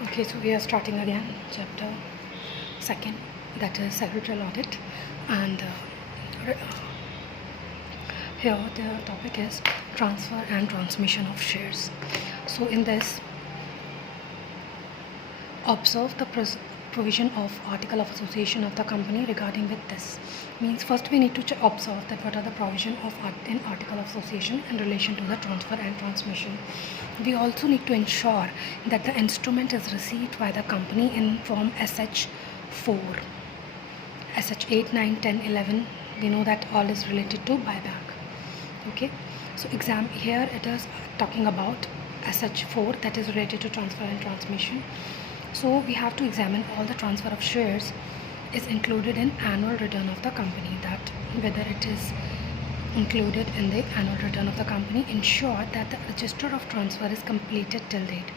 Okay, so we are starting again, chapter second, that is secretarial audit, and here the topic is transfer and transmission of shares. So in this, observe the provision of article of association of the company regarding with this. Means first we need to observe that what are the provision of in article of association in relation to the transfer and transmission. We also need to ensure that the instrument is received by the company in form SH4, SH8, 9, 10, 11. We know that all is related to buyback. Okay, so here it is talking about SH4, that is related to transfer and transmission. So we have to examine all the transfer of shares is included in annual return of the company, that whether it is included in the annual return of the company. Ensure that the register of transfer is completed till date.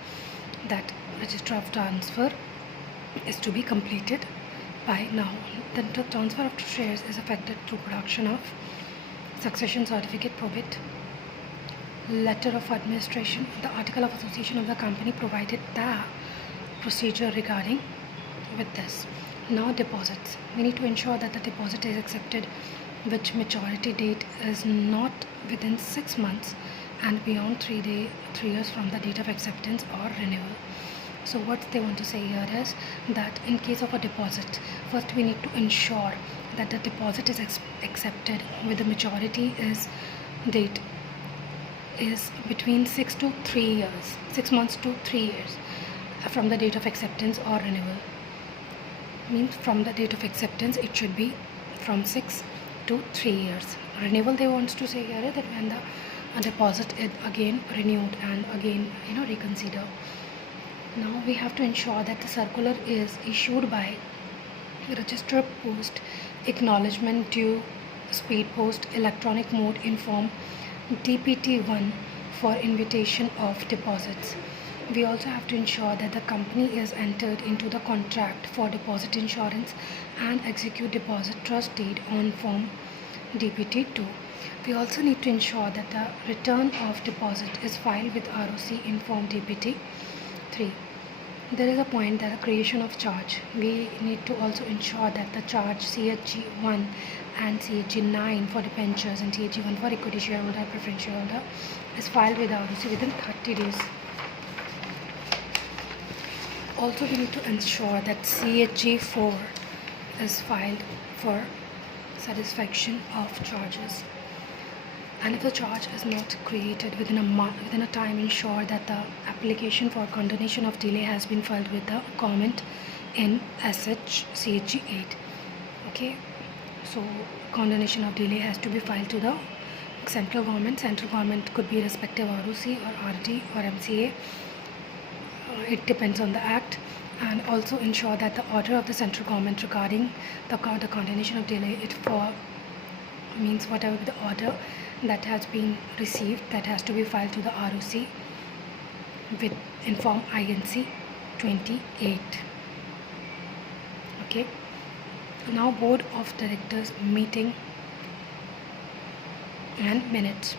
That register of transfer is to be completed by now. Then the transfer of shares is affected through production of succession certificate, probate, letter of administration. The article of association of the company provided the procedure regarding with this. Now deposits. We need to ensure that the deposit is accepted which maturity date is not within 6 months and beyond 3 years from the date of acceptance or renewal. So what they want to say here is that in case of a deposit, first we need to ensure that the deposit is accepted with the maturity date is between 6 months to 3 years from the date of acceptance or renewal. Means from the date of acceptance it should be from 6 to 3 years. Renewal, they want to say here that when the deposit is again renewed and again reconsider. Now we have to ensure that the circular is issued by register post, acknowledgement due, speed post, electronic mode in form DPT1 for invitation of deposits. We also have to ensure that the company is entered into the contract for deposit insurance and execute deposit trust deed on form DPT2. We also need to ensure that the return of deposit is filed with ROC in form DPT3. There is a point that the creation of charge. We need to also ensure that the charge CHG1 and CHG9 for debentures and CHG1 for equity shareholder, preference shareholder is filed with ROC within 30 days. Also, we need to ensure that CHG4 is filed for satisfaction of charges. And if the charge is not created within a time, ensure that the application for condonation of delay has been filed with the government in CHG8. Okay, so condonation of delay has to be filed to the central government. Central government could be respective ROC or RD or MCA. It depends on the act. And also ensure that the order of the central government regarding the condonation of delay, it for means whatever the order that has been received, that has to be filed to the ROC with in form INC 28. Okay, now board of directors meeting and minutes.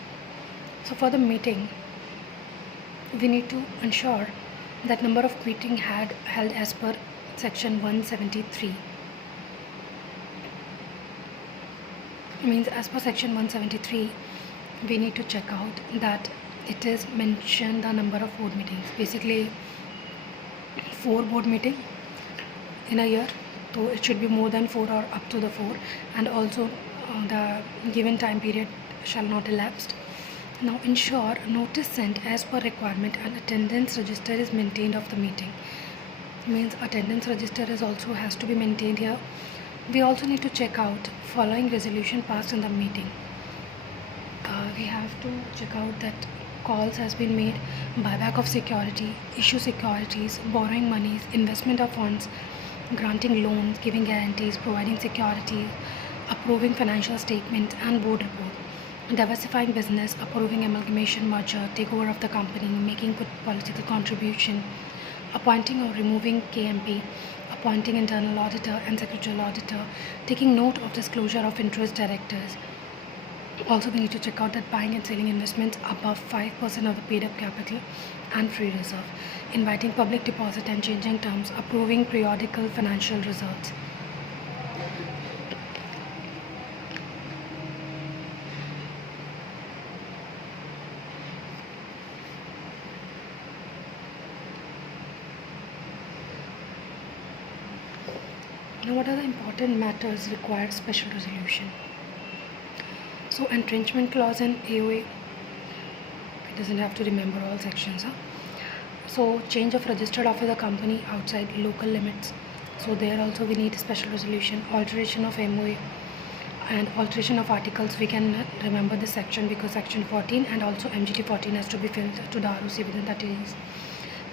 So for the meeting, we need to ensure that number of meeting held as per section 173. Means as per section 173, we need to check out that it is mentioned the number of board meetings. Basically 4 board meeting in a year, so it should be more than 4 or up to the 4, and also the given time period shall not elapse. Now ensure notice sent as per requirement and attendance register is maintained of the meeting. Means attendance register is also has to be maintained here. We also need to check out following resolution passed in the meeting. We have to check out that calls has been made, buyback of security, issue securities, borrowing monies, investment of funds, granting loans, giving guarantees, providing security, approving financial statement and board report, diversifying business, approving amalgamation, merger, takeover of the company, making good political contribution, appointing or removing KMP, appointing internal auditor and secretarial auditor, taking note of disclosure of interest directors, Also, we need to check out that buying and selling investments above 5% of the paid up capital and free reserve, inviting public deposit and changing terms, approving periodical financial results. Now, what are the important matters require special resolution? So, entrenchment clause in AOA, it doesn't have to remember all sections. So, change of registered office of company outside local limits. So, there also we need special resolution. Alteration of MOA and alteration of articles, we can remember this section because section 14 and also MGT 14 has to be filled to the ROC within 30 days.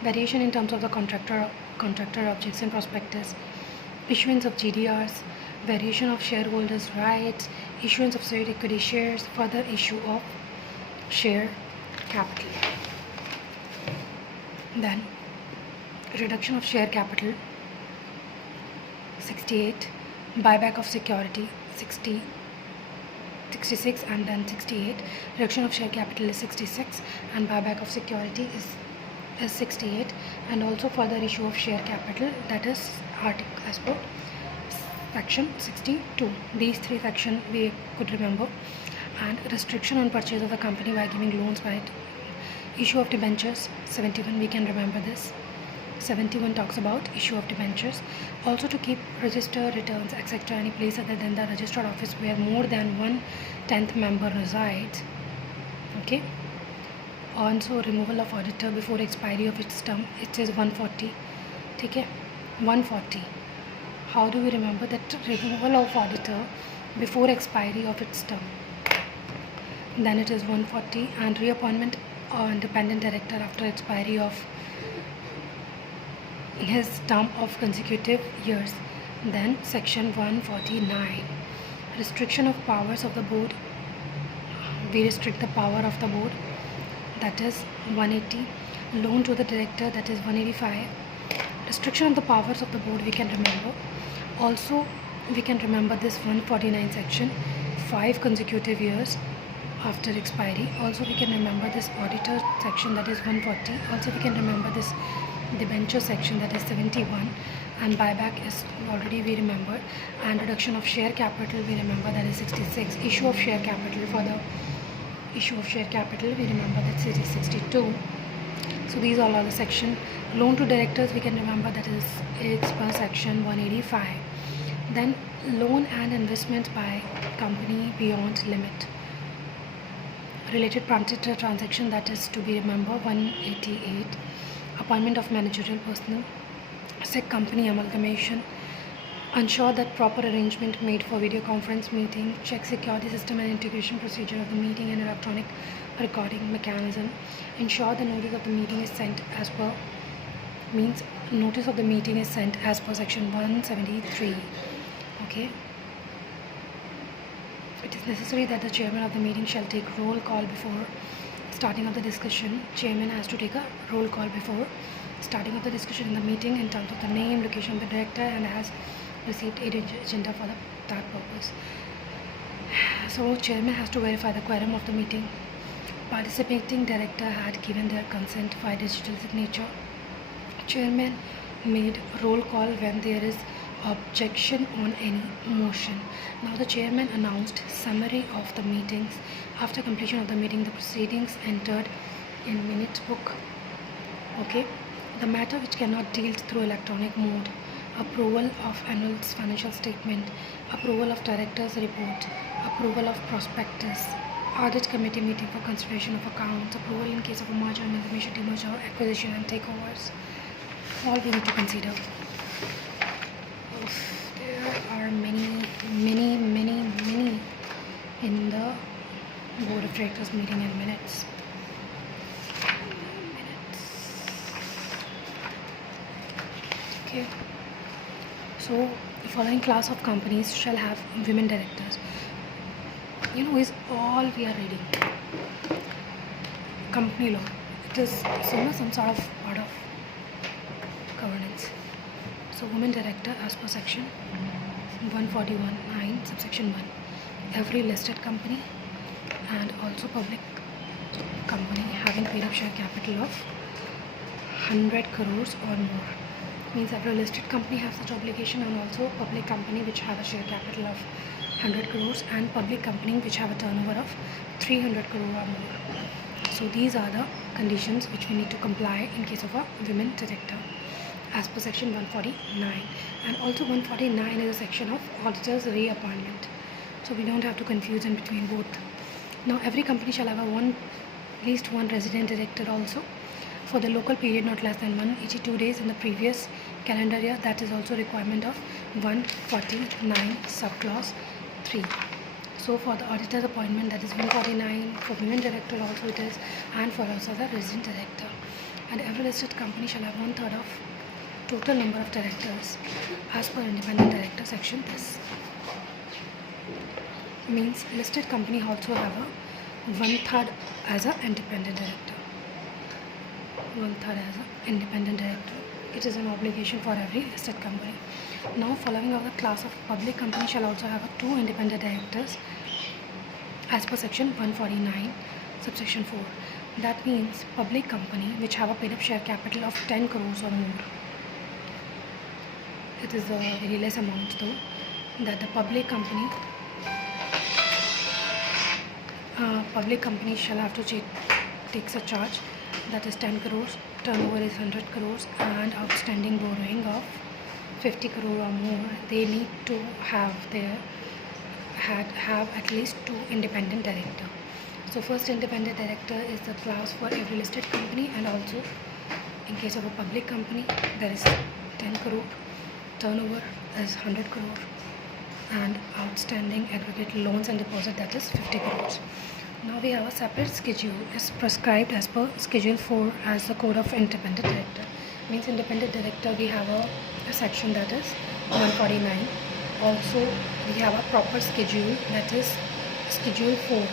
Variation in terms of the contractor objects and prospectus. Issuance of GDRs, variation of shareholders' rights, issuance of state equity shares, further issue of share capital. Then, reduction of share capital, 68, buyback of security, 66 and then 68, reduction of share capital is 66 and buyback of security is 68, and also further issue of share capital, that is article as per section 62. These three sections we could remember. And restriction on purchase of the company by giving loans by it. Issue of debentures, 71, we can remember this. 71 talks about issue of debentures. Also to keep register, returns, etc. any place other than the registered office where more than 1/10 member resides. Okay. Also removal of auditor before expiry of its term, it says 140. Okay, 140. How do we remember that? Removal of auditor before expiry of its term, then it is 140, and reappointment or independent director after expiry of his term of consecutive years, then section 149. Restriction of powers of the board, we restrict the power of the board, that is 180. Loan to the director, that is 185. Restriction of the powers of the board, we can remember. Also we can remember this 149 section, 5 consecutive years after expiry. Also we can remember this auditor section, that is 140. Also we can remember this debenture section, that is 71, and buyback is already we remembered, and reduction of share capital we remember, that is 66. Issue of share capital, for the issue of share capital we remember, that is 62. So these all are the section. Loan to directors we can remember, that is it's per section 185. Then loan and investments by company beyond limit. Related transaction, that is to be remembered, 188. Appointment of managerial personnel. SEC company amalgamation. Ensure that proper arrangement made for video conference meeting. Check security system and integration procedure of the meeting and electronic recording mechanism. Ensure the notice of the meeting is sent as per, means notice of the meeting is sent as per section 173. Okay. It is necessary that the chairman of the meeting shall take roll call before starting of the discussion. Chairman has to take a roll call before starting of the discussion in the meeting in terms of the name, location of the director, and has received a agenda for that purpose. So chairman has to verify the quorum of the meeting. Participating director had given their consent by digital signature. Chairman made roll call when there is objection on any motion. Now the chairman announced summary of the meetings. After completion of the meeting, the proceedings entered in minutes book. Okay. The matter which cannot deal through electronic mode. Approval of annual financial statement. Approval of director's report. Approval of prospectus. Audit committee meeting for consideration of accounts. Approval in case of a merger, amalgamation, demerger, acquisition and takeovers. All we need to consider. There are many in the board of directors meeting and minutes. Okay. So the following class of companies shall have women directors. Is all we are reading. Company law. It is some sort of part of governance. So women director as per section 141(9) subsection 1. Every listed company and also public company having paid up share capital of 100 crores or more. Means every listed company has such obligation, and also public company which have a share capital of 100 crores and public company which have a turnover of 300 crore or more. So these are the conditions which we need to comply in case of a women director as per section 149. And also 149 is a section of auditors reappointment, so we don't have to confuse in between both. Now every company shall have at least one resident director also for the local period not less than 182 days in the previous calendar year. That is also requirement of 149 subclause 3. So for the auditor's appointment, that is 149, for women director also it is, and for also the resident director. And every listed company shall have 1/3 of total number of directors as per independent director section this. Means listed company also have a 1/3 as a independent director. 1/3 as an independent director. It is an obligation for every listed company. Now following of the class of public company shall also have 2 independent directors as per section 149 subsection 4. That means public company which have a paid up share capital of 10 crores or more. It is a very less amount though, that the public company shall have to takes a charge, that is 10 crores, turnover is 100 crores, and outstanding borrowing of 50 crore or more. They need to have at least 2 independent director. So first independent director is the class for every listed company, and also in case of a public company there is 10 crore, turnover is 100 crore, and outstanding aggregate loans and deposit, that is 50 crores. Now we have a separate schedule as prescribed as per schedule 4 as the code of independent director. Means independent director we have a section, that is 149. Also we have a proper schedule, that is schedule 4,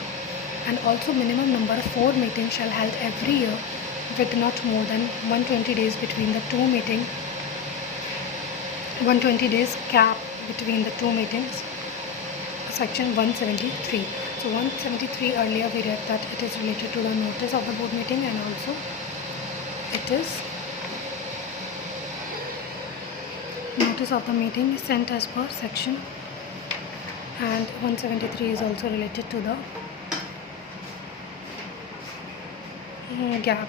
and also minimum number of 4 meetings shall held every year with not more than 120 days between the 2 meetings. 120 days cap between the 2 meetings, section 173. So 173 earlier we read that it is related to the notice of the board meeting, and also it is notice of the meeting is sent as per section, and 173 is also related to the gap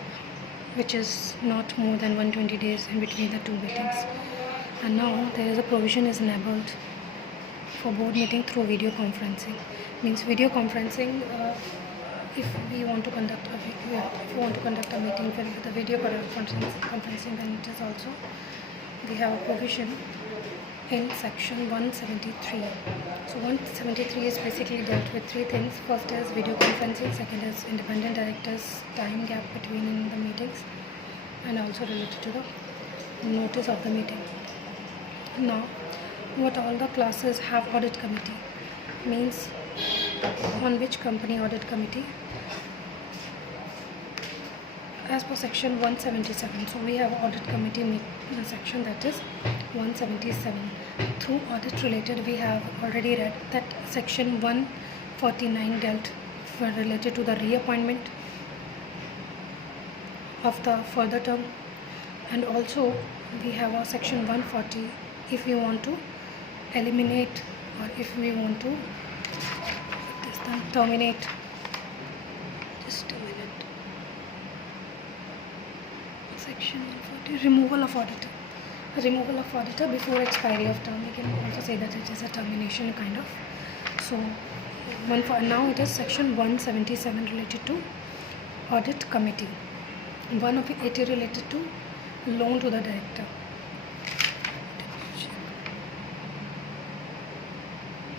which is not more than 120 days in between the 2 meetings. And now there is a provision is enabled for board meeting through video conferencing. Means video conferencing, if we want to conduct a meeting with the video conferencing, then it is also we have a provision in section 173. So 173 is basically dealt with 3 things. First is video conferencing, second is independent directors time gap between the meetings, and also related to the notice of the meeting. Now what all the classes have audit committee, means on which company audit committee as per section 177. So we have audit committee section, that is 177. Through audit related we have already read that section 149 dealt related to the reappointment of the further term, and also we have a section 140 if we want to eliminate, or if we want to terminate. Just a minute. Section 140, removal of auditor. Removal of auditor before expiry of term. We can also say that it is a termination kind of. So now it is section 177 related to audit committee. One of it is related to loan to the director.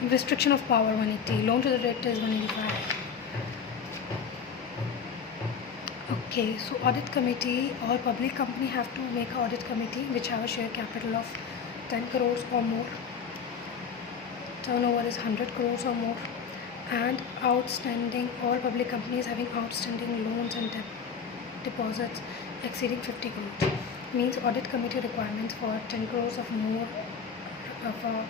Restriction of power 180, loan to the director is 185. Okay, so audit committee, all public company have to make an audit committee which have a share capital of 10 crores or more, turnover is 100 crores or more, and outstanding, all public companies having outstanding loans and deposits exceeding 50 crores. Means audit committee requirements for 10 crores of more of a